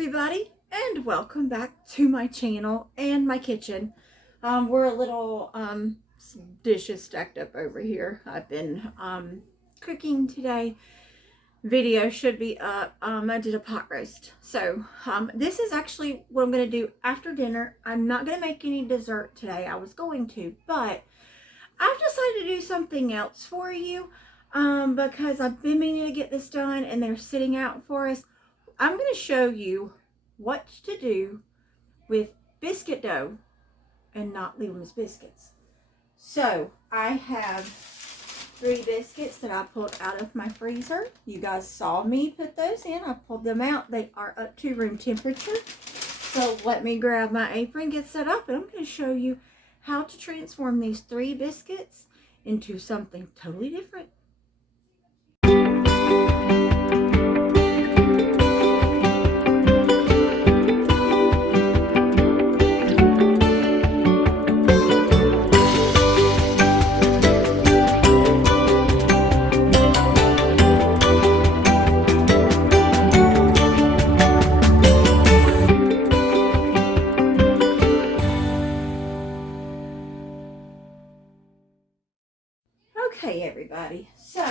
everybody, and welcome back to my channel and my kitchen. We're a little some dishes stacked up over here. I've been cooking today. Video should be up. I did a pot roast. So this is actually what I'm going to do after dinner. I'm not going to make any dessert today. I was going to, but I've decided to do something else for you because I've been meaning to get this done and they're sitting out for us. I'm going to show you what to do with biscuit dough and not leave them as biscuits. So I have 3 biscuits that I pulled out of my freezer. You guys saw me put those in. I pulled them out. They are up to room temperature. So let me grab my apron, get set up, and I'm going to show you how to transform these 3 biscuits into something totally different. Okay, everybody, so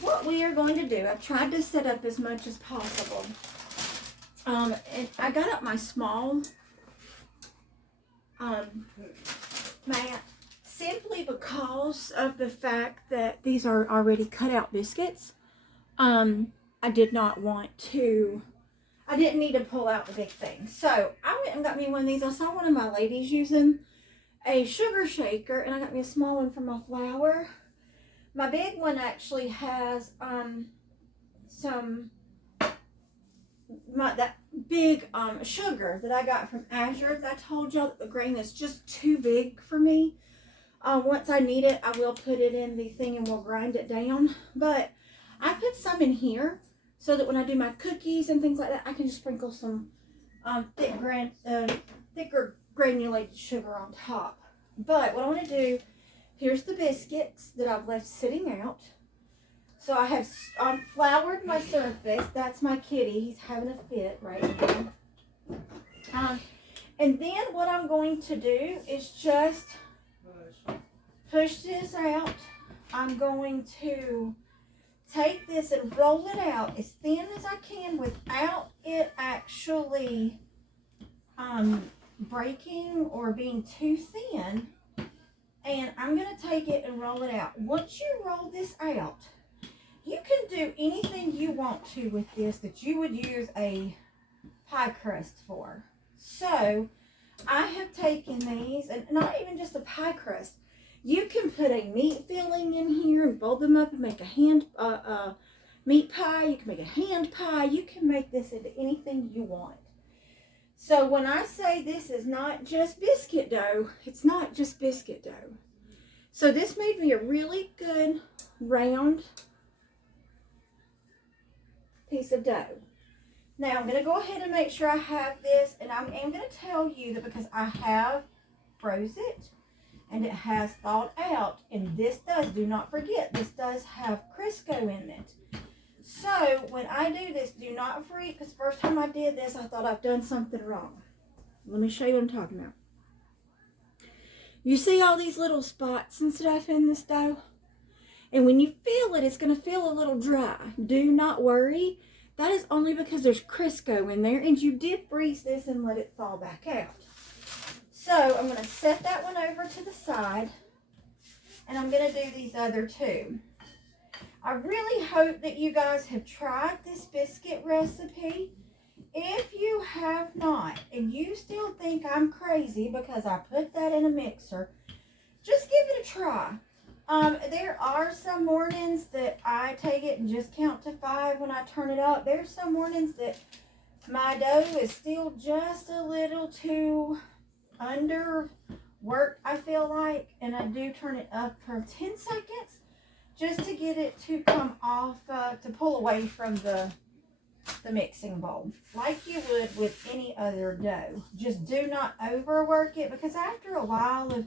what we are going to do, I've tried to set up as much as possible. And I got up my small mat simply because of the fact that these are already cut out biscuits. I did not want to, I didn't need to pull out the big thing. So I went and got me one of these. I saw one of my ladies using a sugar shaker, and I got me a small one for my flour. My big one actually has that big sugar that I got from Azure. I told y'all that the grain is just too big for me. Once I need it, I will put it in the thing and we'll grind it down. But I put some in here so that when I do my cookies and things like that, I can just sprinkle some thicker granulated sugar on top. But what I want to do, here's the biscuits that I've left sitting out. So I have floured my surface. That's my kitty. He's having a fit right now. And then what I'm going to do is just push this out. I'm going to take this and roll it out as thin as I can without it actually breaking or being too thin. And I'm going to take it and roll it out. Once you roll this out, you can do anything you want to with this that you would use a pie crust for. So I have taken these, and not even just a pie crust. You can put a meat filling in here and fold them up and make a meat pie. You can make a hand pie. You can make this into anything you want. So when I say this is not just biscuit dough, it's not just biscuit dough. So this made me a really good round piece of dough. Now I'm going to go ahead and make sure I have this, and I am going to tell you that because I have froze it and it has thawed out, and this does, do not forget, this does have Crisco in it. So when I do this, do not freak, because the first time I did this, I thought I've done something wrong. Let me show you what I'm talking about. You see all these little spots and stuff in this dough? And when you feel it, it's going to feel a little dry. Do not worry. That is only because there's Crisco in there, and you did freeze this and let it fall back out. So I'm going to set that one over to the side, and I'm going to do these other 2. I really hope that you guys have tried this biscuit recipe. If you have not, and you still think I'm crazy because I put that in a mixer, just give it a try. There are some mornings that I take it and just count to 5 when I turn it up. There's some mornings that my dough is still just a little too underworked, I feel like, and I do turn it up for 10 seconds just to get it to come off, to pull away from the mixing bowl, like you would with any other dough. Just do not overwork it, because after a while of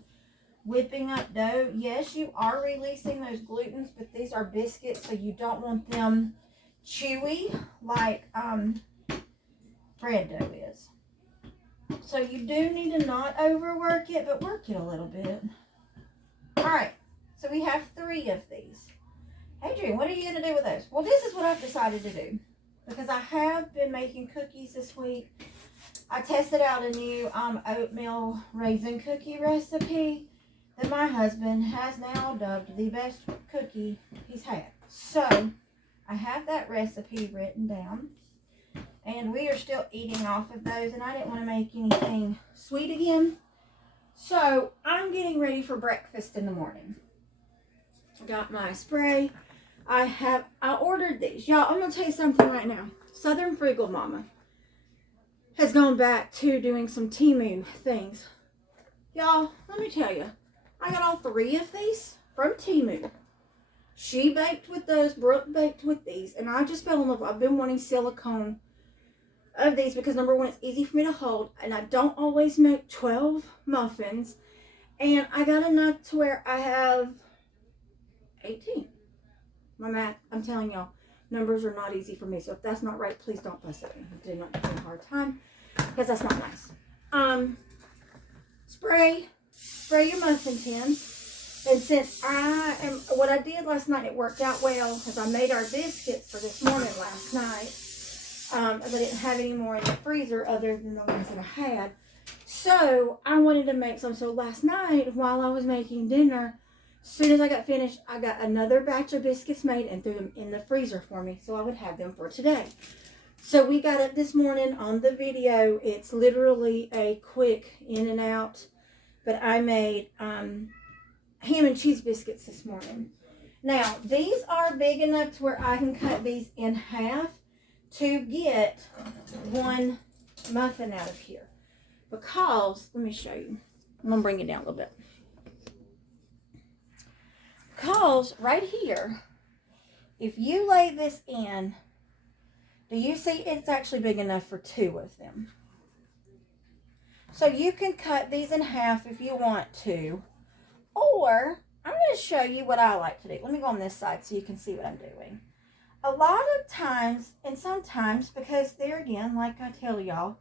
whipping up dough, yes, you are releasing those glutens, but these are biscuits, so you don't want them chewy like bread dough is. So you do need to not overwork it, but work it a little bit. All right, so we have 3 of these. Adrian, what are you going to do with those? Well, this is what I've decided to do. Because I have been making cookies this week. I tested out a new oatmeal raisin cookie recipe that my husband has now dubbed the best cookie he's had. So, I have that recipe written down. And we are still eating off of those. And I didn't want to make anything sweet again. So, I'm getting ready for breakfast in the morning. I got my spray. I ordered these. Y'all, I'm going to tell you something right now. Southern Frugal Mama has gone back to doing some Temu things. Y'all, let me tell you. I got all 3 of these from Temu. She baked with those. Brooke baked with these. And I just fell in love. I've been wanting silicone of these because, number one, it's easy for me to hold. And I don't always make 12 muffins. And I got enough to where I have 18. My math, I'm telling y'all, numbers are not easy for me. So if that's not right, please don't fuss at me. Do not give me a hard time because that's not nice. Spray your muffin tins. And since what I did last night, it worked out well because I made our biscuits for this morning last night. But I didn't have any more in the freezer other than the ones that I had. So I wanted to make some. So last night, while I was making dinner, as soon as I got finished, I got another batch of biscuits made and threw them in the freezer for me so I would have them for today. So we got up this morning on the video. It's literally a quick in and out, but I made ham and cheese biscuits this morning. Now, these are big enough to where I can cut these in half to get one muffin out of here. Because, let me show you. I'm going to bring it down a little bit. Because right here, if you lay this in, do you see it's actually big enough for 2 of them? So you can cut these in half if you want to. Or, I'm going to show you what I like to do. Let me go on this side so you can see what I'm doing. A lot of times, and sometimes, because there again, like I tell y'all,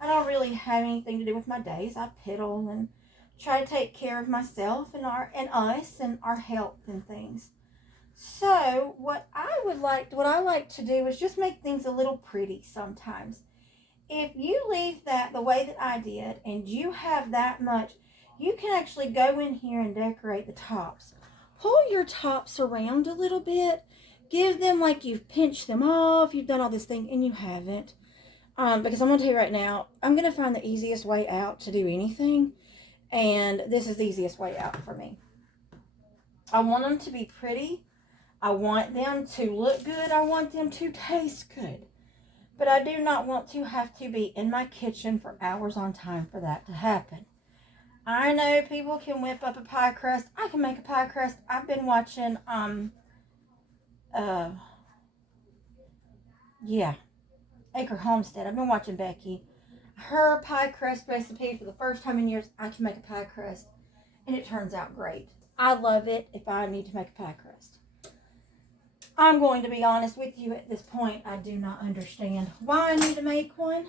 I don't really have anything to do with my days. I piddle and try to take care of myself and us and our health and things. So what I like to do is just make things a little pretty sometimes. If you leave that the way that I did and you have that much, you can actually go in here and decorate the tops. Pull your tops around a little bit. Give them like you've pinched them off. You've done all this thing and you haven't. Because I'm going to tell you right now, I'm going to find the easiest way out to do anything. And this is the easiest way out for me. I want them to be pretty. I want them to look good. I want them to taste good. But I do not want to have to be in my kitchen for hours on time for that to happen. I know people can whip up a pie crust. I can make a pie crust. I've been watching, Acre Homestead. I've been watching Becky. Her pie crust recipe for the first time in years. I can make a pie crust. And it turns out great. I love it if I need to make a pie crust. I'm going to be honest with you at this point. I do not understand why I need to make one.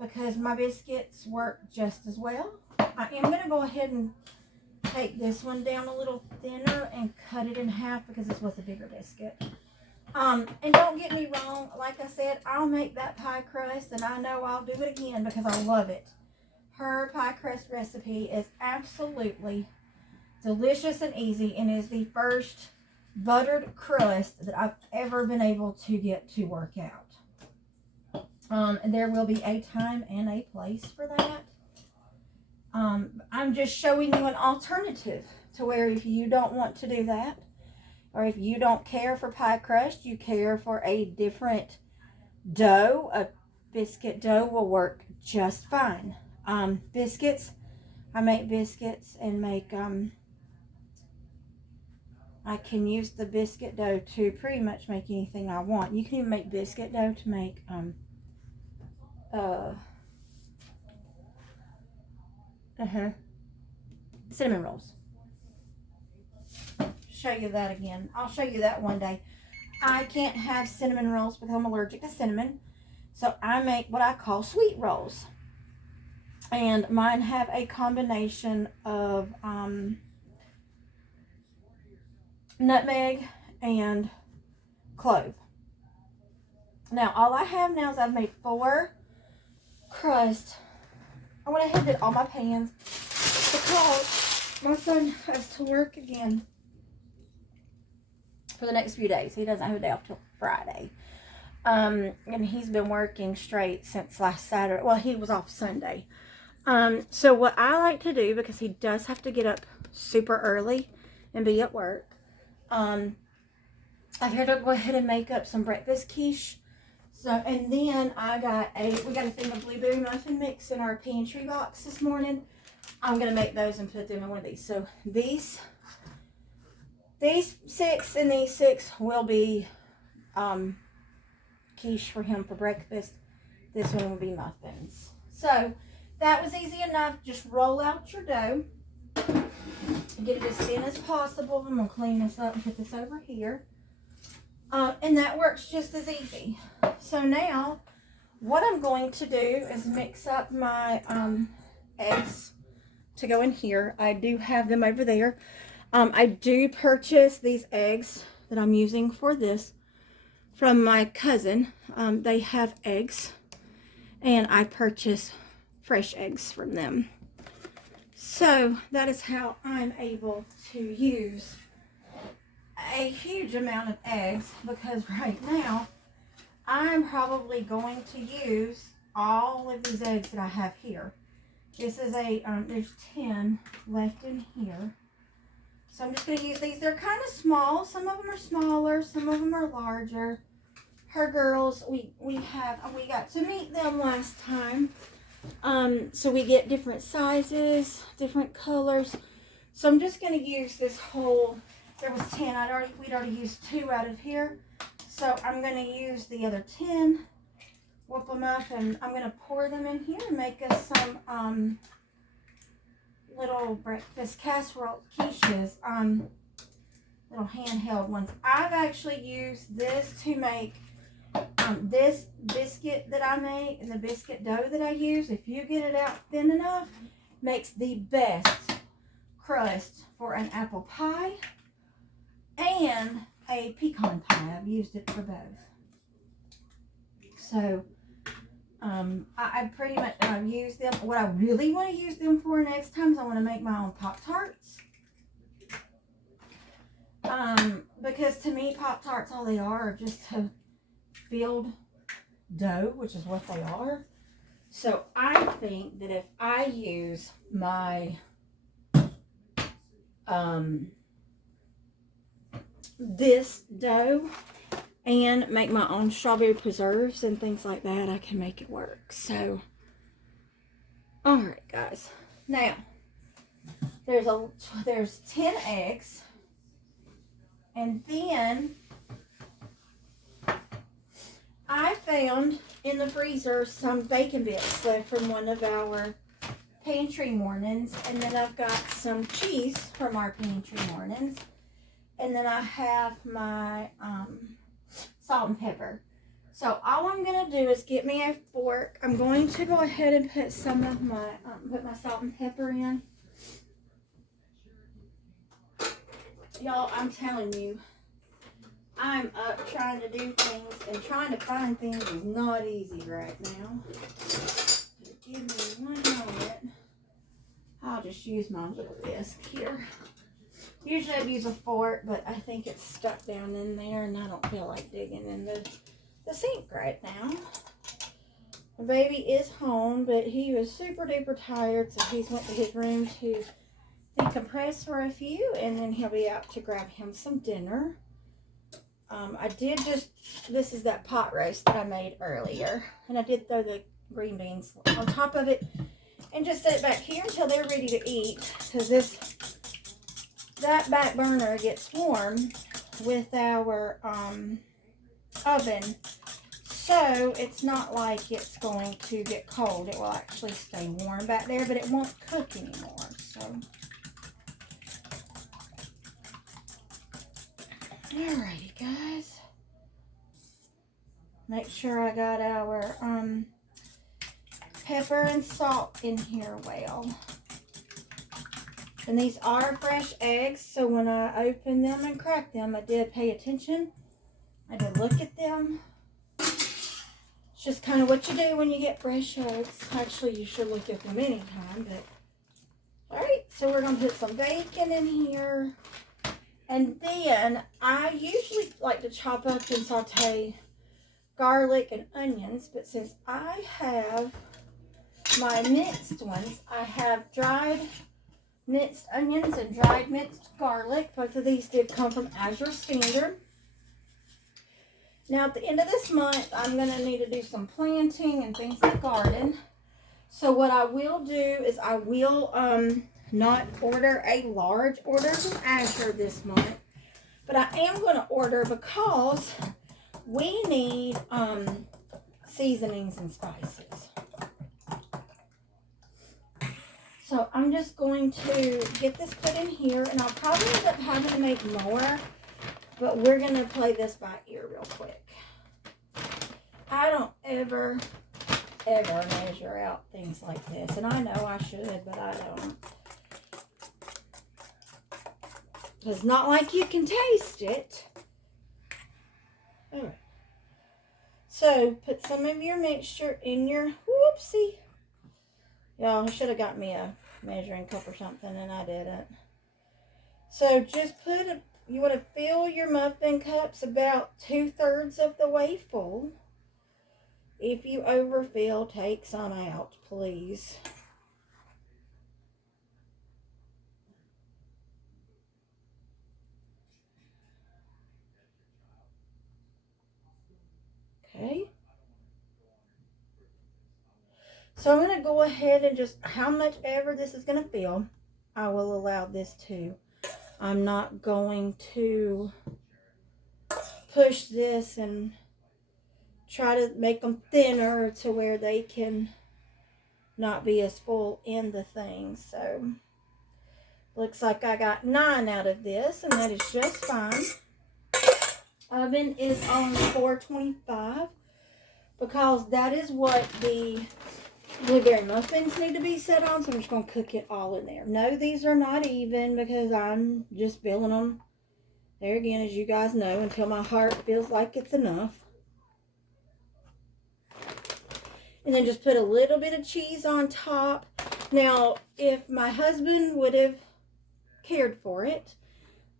Because my biscuits work just as well. I am going to go ahead and take this one down a little thinner and cut it in half because this was a bigger biscuit. And don't get me wrong, like I said, I'll make that pie crust and I know I'll do it again because I love it. Her pie crust recipe is absolutely delicious and easy and is the first buttered crust that I've ever been able to get to work out. And there will be a time and a place for that. I'm just showing you an alternative to where if you don't want to do that, or if you don't care for pie crust, you care for a different dough, a biscuit dough will work just fine. Biscuits, I make biscuits and make, I can use the biscuit dough to pretty much make anything I want. You can even make biscuit dough to make, cinnamon rolls. Show you that again. I'll show you that one day. I can't have cinnamon rolls because I'm allergic to cinnamon. So I make what I call sweet rolls. And mine have a combination of nutmeg and clove. Now, all I have now is I've made 4 crusts. I went ahead and did all my pans because my son has to work again for the next few days. He doesn't have a day off till Friday. And he's been working straight since last Saturday. Well, he was off Sunday. So what I like to do, because he does have to get up super early and be at work, I'm here to go ahead and make up some breakfast quiche. So, and then we got a thing of blueberry muffin mix in our pantry box this morning. I'm going to make those and put them in one of these. So these 6 and these 6 will be quiche for him for breakfast. This one will be muffins. So that was easy enough. Just roll out your dough. Get it as thin as possible. I'm going to clean this up and put this over here. And that works just as easy. So now what I'm going to do is mix up my eggs to go in here. I do have them over there. I do purchase these eggs that I'm using for this from my cousin. They have eggs, and I purchase fresh eggs from them. So that is how I'm able to use a huge amount of eggs, because right now I'm probably going to use all of these eggs that I have here. This is there's 10 left in here. So I'm just going to use these. They're kind of small. Some of them are smaller. Some of them are larger. Her girls, we got to meet them last time. So we get different sizes, different colors. So I'm just going to use this whole, there was 10. We'd already used 2 out of here. So I'm going to use the other 10, whip them up, and I'm going to pour them in here and make us some little breakfast casserole quiches, little handheld ones. I've actually used this to make this biscuit that I make, and the biscuit dough that I use, if you get it out thin enough, makes the best crust for an apple pie and a pecan pie. I've used it for both. So I pretty much use them. What I really want to use them for next time is I want to make my own Pop-Tarts. Because to me, Pop-Tarts, all they are just a filled dough, which is what they are. So I think that if I use my this dough and make my own strawberry preserves and things like that, I can make it work. So, alright guys. Now, there's 10 eggs. And then I found in the freezer some bacon bits left from one of our pantry mornings. And then I've got some cheese from our pantry mornings. And then I have my salt and pepper. So all I'm going to do is get me a fork. I'm going to go ahead and put some of my, put my salt and pepper in. Y'all, I'm telling you, I'm up trying to do things, and trying to find things is not easy right now. Give me 1 moment. I'll just use my little whisk here. Usually I'd use a fork, but I think it's stuck down in there, and I don't feel like digging in the sink right now. The baby is home, but he was super duper tired, so he's went to his room to decompress for a few, and then he'll be out to grab him some dinner. I did this is that pot roast that I made earlier, and I did throw the green beans on top of it and just set it back here until they're ready to eat, because that back burner gets warm with our oven, so it's not like it's going to get cold. It will actually stay warm back there, but it won't cook anymore. So alrighty guys, Make sure I got our pepper and salt in here well. And these are fresh eggs, so when I opened them and cracked them, I did pay attention. I did look at them. It's just kind of what you do when you get fresh eggs. Actually, you should look at them anytime, but alright, so we're going to put some bacon in here. And then I usually like to chop up and saute garlic and onions, but since I have my minced ones, I have dried minced onions and dried minced garlic. Both of these did come from Azure Standard. Now at the end of this month, I'm going to need to do some planting and things in the garden. So what I will do is I will not order a large order from Azure this month, but I am going to order because we need seasonings and spices. So I'm just going to get this put in here, and I'll probably end up having to make more, but we're going to play this by ear real quick. I don't ever measure out things like this, and I know I should, but I don't. It's not like you can taste it. Alright. So, put some of your mixture in your, whoopsie. Y'all, I should have got me a measuring cup or something, and I didn't. So, just you want to fill your muffin cups about 2/3 of the way full. If you overfill, take some out, please. Okay. So I'm going to go ahead and just, how much ever this is going to fill, I will allow this to. I'm not going to push this and try to make them thinner to where they can not be as full in the thing. So looks like I got 9 out of this, and that is just fine. Oven is on 425 because that is what the blueberry muffins need to be set on, so I'm just going to cook it all in there. No, these are not even because I'm just filling them there again, as you guys know, until my heart feels like it's enough. And then just put a little bit of cheese on top. Now, if my husband would have cared for it,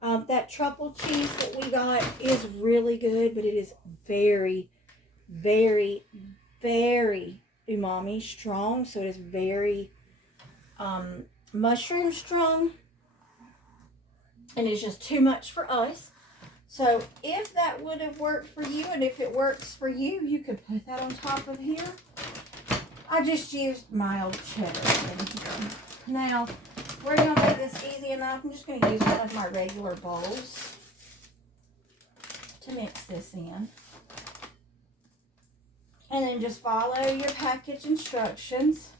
that truffle cheese that we got is really good, but it is very, very, very umami strong, so it is very mushroom strong, and it's just too much for us. So if that would have worked for you, and if it works for you, you could put that on top of here. I just used mild cheddar in here. Now we're going to make this easy enough. I'm just going to use one of my regular bowls to mix this in. And then just follow your package instructions.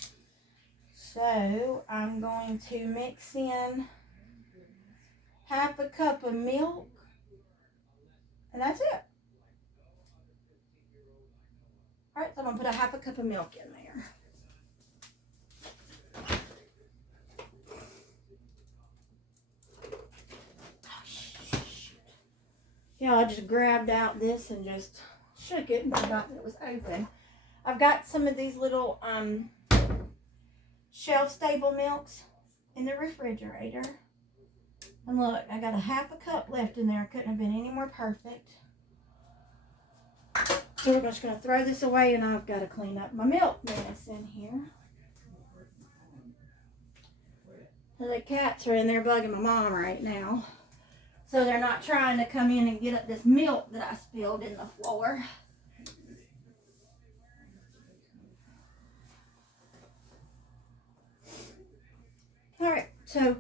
So I'm going to mix in 1/2 cup of milk. And that's it. Alright, so I'm going to put 1/2 cup of milk in there. Yeah, I just grabbed out this and just shook it and forgot that it was open. I've got some of these little shelf-stable milks in the refrigerator. And look, I got 1/2 cup left in there. Couldn't have been any more perfect. So we're just going to throw this away, and I've got to clean up my milk mess in here. The cats are in there bugging my mom right now. So they're not trying to come in and get up this milk that I spilled in the floor. Alright, so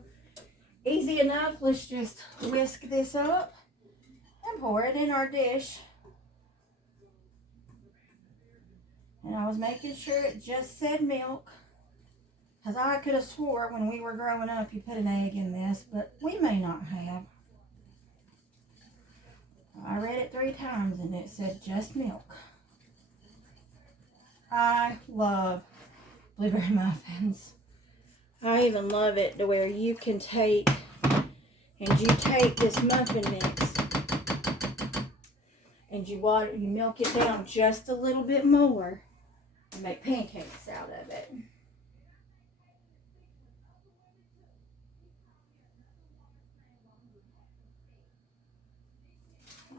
easy enough. Let's just whisk this up and pour it in our dish. And I was making sure it just said milk, because I could have swore when we were growing up you put an egg in this, but we may not have. I read it 3 times and it said just milk. I love blueberry muffins. I even love it to where you can take, and you take this muffin mix and you milk it down just a little bit more and make pancakes out of it.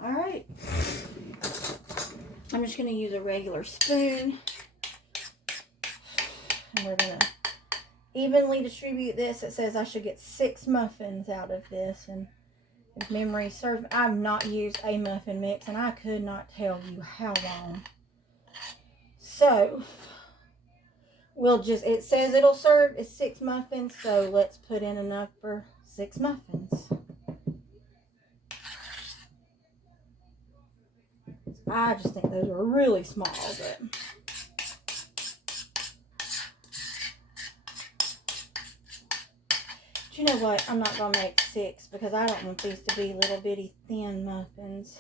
All right. I'm just going to use a regular spoon. And we're going to evenly distribute this. It says I should get 6 muffins out of this. And if memory serves, I've not used a muffin mix, and I could not tell you how long. So, it says it'll serve as 6 muffins, so let's put in enough for 6 muffins. I just think those are really small, but you know what? I'm not going to make 6 because I don't want these to be little bitty thin muffins.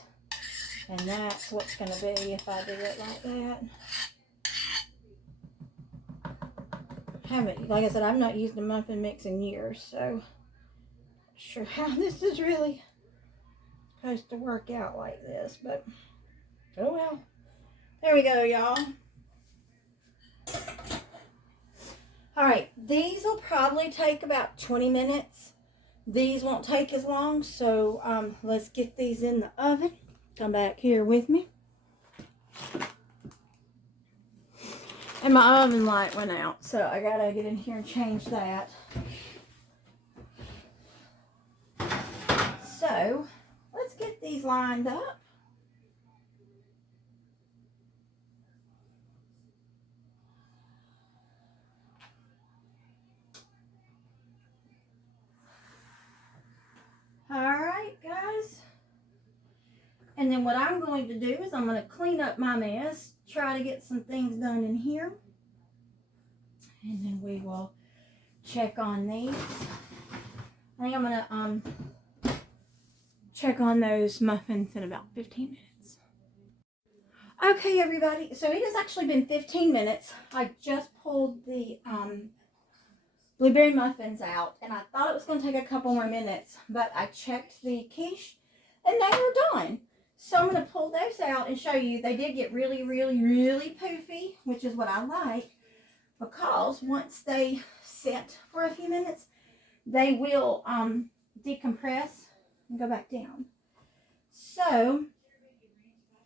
And that's what's going to be if I do it like that. Like I said, I've not used a muffin mix in years, so I'm not sure how this is really supposed to work out like this, but oh well. There we go, y'all. Alright, these will probably take about 20 minutes. These won't take as long, so let's get these in the oven. Come back here with me. And my oven light went out, so I gotta get in here and change that. So, let's get these lined up. Alright, guys. And then what I'm going to do is I'm going to clean up my mess, try to get some things done in here. And then we will check on these. I think I'm going to check on those muffins in about 15 minutes. Okay, everybody. So it has actually been 15 minutes. I just pulled the blueberry muffins out, and I thought it was going to take a couple more minutes, but I checked the quiche, and they were done. So I'm going to pull those out and show you. They did get really, really, really poofy, which is what I like, because once they sit for a few minutes, they will decompress and go back down. So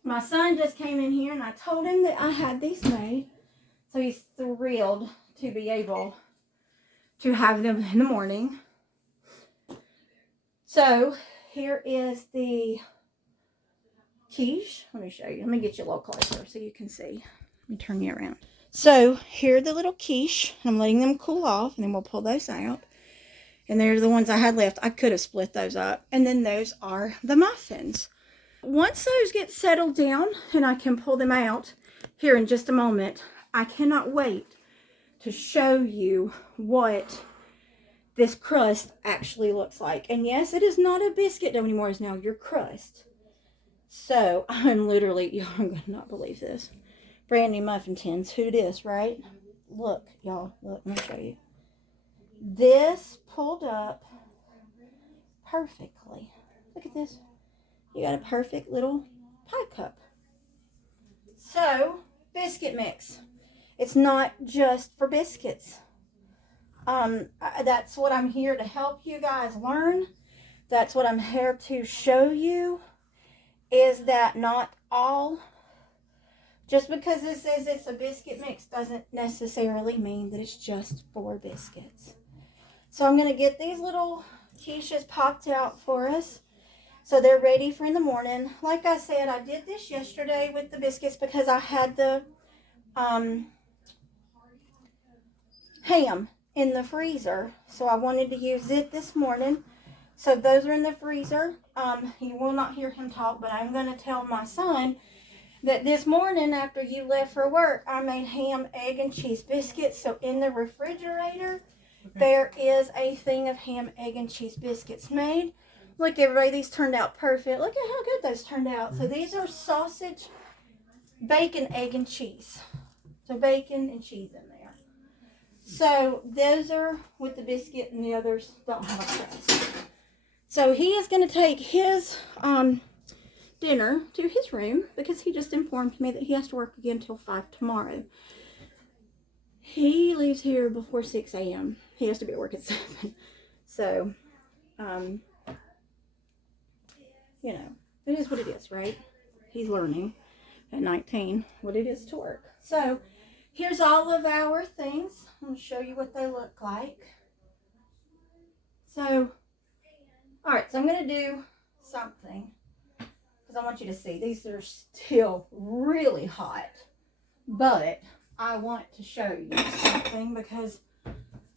my son just came in here, and I told him that I had these made. So he's thrilled to be able to have them in the morning. So here is the quiche. Let me show you. Let me get you a little closer so you can see. Let me turn you around. So here are the little quiche. I'm letting them cool off, and then we'll pull those out. And they're the ones I had left. I could have split those up. And then those are the muffins. Once those get settled down and I can pull them out here in just a moment, I cannot wait to show you what this crust actually looks like. And yes, it is not a biscuit dough anymore. It's now your crust. So I'm literally, y'all are going to not believe this. Brand new muffin tins. Who dis, right? Look, y'all. Look, let me show you. This pulled up perfectly. Look at this. You got a perfect little pie cup. So, biscuit mix. It's not just for biscuits. That's what I'm here to help you guys learn. That's what I'm here to show you, is that not all, just because it says it's a biscuit mix doesn't necessarily mean that it's just for biscuits. So I'm going to get these little quiches popped out for us, so they're ready for in the morning. Like I said, I did this yesterday with the biscuits because I had the ham in the freezer. So I wanted to use it this morning. So those are in the freezer. You will not hear him talk, but I'm going to tell my son that this morning after you left for work, I made ham, egg, and cheese biscuits. So in the refrigerator, there is a thing of ham, egg, and cheese biscuits made. Look, everybody, these turned out perfect. Look at how good those turned out. So these are sausage, bacon, egg, and cheese. So bacon and cheese in there. So those are with the biscuit and the others don't have a crust. So he is going to take his dinner to his room because he just informed me that he has to work again till 5 tomorrow. He leaves here before 6 a.m. He has to be at work at 7. So, you know, it is what it is, right? He's learning at 19 what it is to work. So, here's all of our things. I'm going to show you what they look like. So, alright, so I'm going to do something because I want you to see. These are still really hot, but I want to show you something because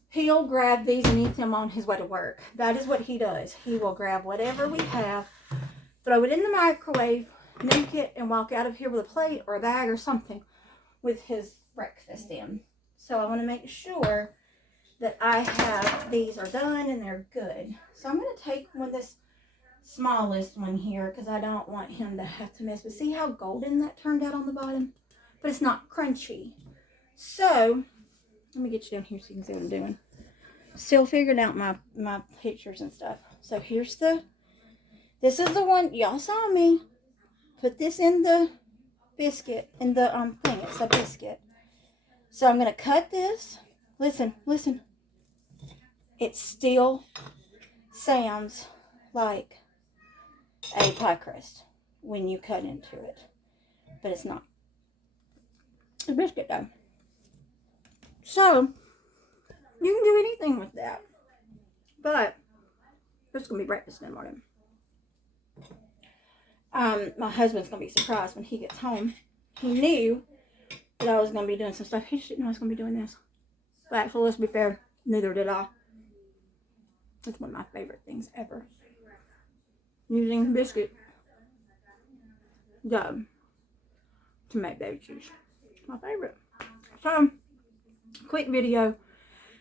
he'll grab these and eat them on his way to work. That is what he does. He will grab whatever we have, throw it in the microwave, nuke it, and walk out of here with a plate or a bag or something with his breakfast in. So I want to make sure that I have these are done and they're good. So I'm going to take this smallest one here because I don't want him to have to mess. But see how golden that turned out on the bottom? But it's not crunchy. So let me get you down here so you can see what I'm doing. Still figuring out my pictures and stuff. So here's this is the one, y'all saw me put this in the biscuit, in the thing, it's a biscuit. So I'm going to cut this. Listen. It still sounds like a pie crust when you cut into it. But it's not. It's a biscuit though. So, you can do anything with that. But, it's going to be breakfast in the morning. My husband's going to be surprised when he gets home. He knew that I was going to be doing some stuff. He just didn't know I was going to be doing this. But actually, let's be fair, neither did I. It's one of my favorite things ever. Using biscuit dough to make baby cheese. My favorite. So, quick video.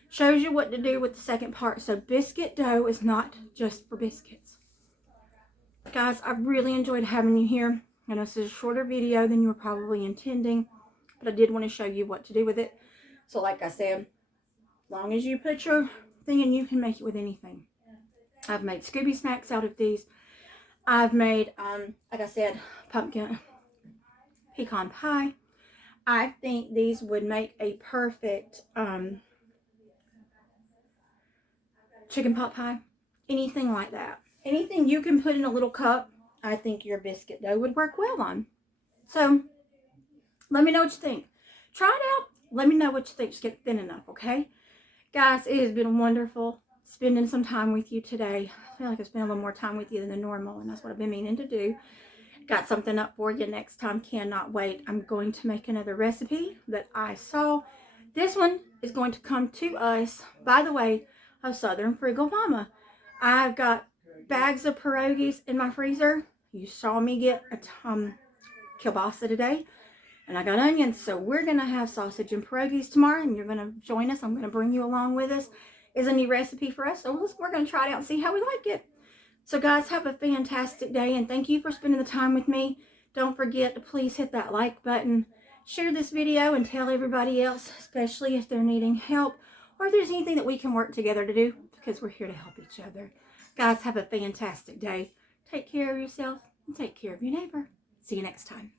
Shows you what to do with the second part. So, biscuit dough is not just for biscuits. Guys, I really enjoyed having you here. I know this is a shorter video than you were probably intending, but I did want to show you what to do with it. So, like I said, as long as you put your thing in, you can make it with anything. I've made Scooby snacks out of these. I've made, like I said, pecan pie. I think these would make a perfect chicken pot pie. Anything like that. Anything you can put in a little cup, I think your biscuit dough would work well on. So, let me know what you think. Try it out. Let me know what you think. Just get thin enough, okay? Guys, it has been wonderful spending some time with you today. I feel like I spent a little more time with you than normal, and that's what I've been meaning to do. Got something up for you next time. Cannot wait. I'm going to make another recipe that I saw. This one is going to come to us, by the way, of Southern Frugal Mama. I've got bags of pierogies in my freezer. You saw me get a kielbasa today. And I got onions. So we're going to have sausage and pierogies tomorrow. And you're going to join us. I'm going to bring you along with us. It's a new recipe for us. So we're going to try it out and see how we like it. So guys, have a fantastic day. And thank you for spending the time with me. Don't forget to please hit that like button. Share this video and tell everybody else, especially if they're needing help. Or if there's anything that we can work together to do. Because we're here to help each other. Guys, have a fantastic day. Take care of yourself and take care of your neighbor. See you next time.